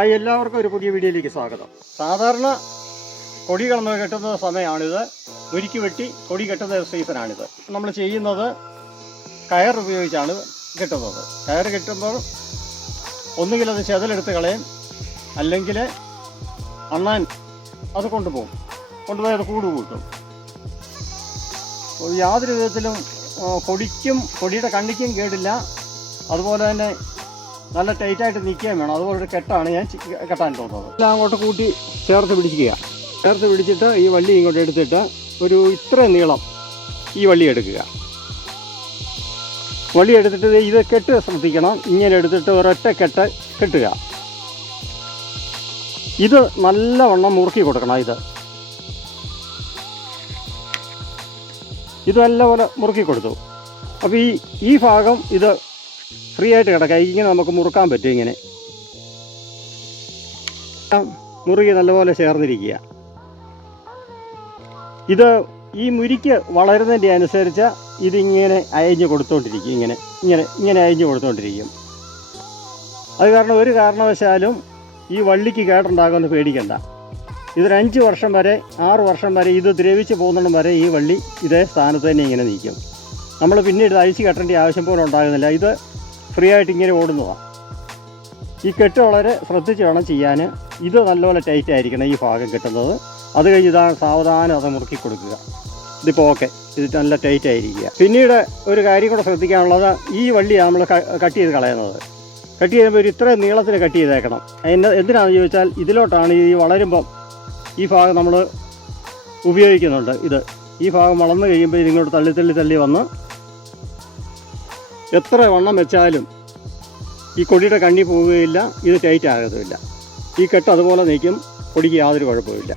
Hi, എല്ലാവർക്കും ഒരു പുതിയ വീഡിയോയിലേക്ക് സ്വാഗതം. സാധാരണ കൊടി കളന്ന് കെട്ടുന്ന സമയമാണിത്. മുരിക്ക് വെട്ടി കൊടി കെട്ടുന്ന സീസണാണിത്. നമ്മൾ ചെയ്യുന്നത് കയർ ഉപയോഗിച്ചാണ് കെട്ടുന്നത്. കയർ കെട്ടുമ്പോൾ ഒന്നുകിൽ അത് ചെതലെടുത്ത് കളയും, അല്ലെങ്കിൽ അണ്ണാൻ അത് കൊണ്ടുപോകും. കൊണ്ടുപോയി അത് കൂട് കൂട്ടും. യാതൊരു വിധത്തിലും കൊടിയുടെ കണ്ണിക്കും കേടില്ല. അതുപോലെ തന്നെ നല്ല ടൈറ്റായിട്ട് നിൽക്കുകയും വേണം. അതുപോലൊരു കെട്ടാണ് ഞാൻ കെട്ടാൻ തോന്നുന്നത്. എല്ലാം അങ്ങോട്ട് കൂട്ടി ചേർത്ത് പിടിച്ചിട്ട് ഈ വള്ളി ഇങ്ങോട്ട് എടുത്തിട്ട് ഒരു ഇത്ര നീളം ഈ വള്ളി എടുക്കുക. വള്ളി എടുത്തിട്ട് ഇത് കെട്ട് ശ്രദ്ധിക്കണം. ഇങ്ങനെ എടുത്തിട്ട് ഒരൊറ്റ കെട്ടുക. ഇത് നല്ലവണ്ണം മുറുക്കി കൊടുക്കണം. ഇത് നല്ലപോലെ മുറുക്കി കൊടുത്തു. അപ്പോൾ ഈ ഭാഗം ഇത് ഫ്രീ ആയിട്ട് കിടക്കാം. ഇങ്ങനെ നമുക്ക് മുറുക്കാൻ പറ്റും. ഇങ്ങനെ മുറുകി നല്ലപോലെ ചേർന്നിരിക്കുക. ഇത് ഈ മുരിക്ക് വളരുന്നതിൻ്റെ അനുസരിച്ച് ഇതിങ്ങനെ അയഞ്ഞ് കൊടുത്തുകൊണ്ടിരിക്കും. ഇങ്ങനെ അയഞ്ഞ് കൊടുത്തുകൊണ്ടിരിക്കും. അത് കാരണം ഒരു കാരണവശാലും ഈ വള്ളിക്ക് കേടുണ്ടാകുമെന്ന് പേടിക്കണ്ട. ഇതൊരു 5 വർഷം വരെ 6 വർഷം വരെ ഇത് ദ്രവിച്ച് പോകുന്നിടം വരെ ഈ വള്ളി ഇതേ സ്ഥാനത്ത് തന്നെ ഇങ്ങനെ നിൽക്കും. നമ്മൾ പിന്നീട് അഴിച്ച് കെട്ടേണ്ട ആവശ്യം പോലും ഉണ്ടാകുന്നില്ല. ഇത് ഫ്രീ ആയിട്ട് ഇങ്ങനെ ഓടുന്നതാണ്. ഈ കെട്ട് വളരെ ശ്രദ്ധിച്ച് വേണം ചെയ്യാൻ. ഇത് നല്ലപോലെ ടൈറ്റ് ആയിരിക്കണം ഈ ഭാഗം കെട്ടുന്നത്. അത് കഴിഞ്ഞ് ഇതാണ് സാവധാനം അത് മുറുക്കി കൊടുക്കുക. ഇതിപ്പോൾ ഓക്കെ, ഇത് നല്ല ടൈറ്റ് ആയിരിക്കുക. പിന്നീട് ഒരു കാര്യം കൂടെ ശ്രദ്ധിക്കാനുള്ളത്, ഈ വള്ളിയാണ് നമ്മൾ കട്ട് ചെയ്ത് കളയുന്നത്. കട്ട് ചെയ്യുമ്പോൾ ഒരു ഇത്രയും നീളത്തിൽ കട്ട് ചെയ്തേക്കണം. എന്തിനാണെന്ന് ചോദിച്ചാൽ ഇതിലോട്ടാണ് ഈ വളരുമ്പം ഈ ഭാഗം നമ്മൾ ഉപയോഗിക്കുന്നുണ്ട്. ഈ ഭാഗം വളർന്നു കഴിയുമ്പോൾ ഇതിങ്ങോട്ട് തള്ളി വന്ന് എത്ര വണ്ണം വെച്ചാലും ഈ കൊടിയുടെ കണ്ണി പോവുകയില്ല. ഇത് ടൈറ്റ് ആകത്തുമില്ല. ഈ കെട്ട് അതുപോലെ നിൽക്കും. കൊടിക്ക് യാതൊരു കുഴപ്പമില്ല.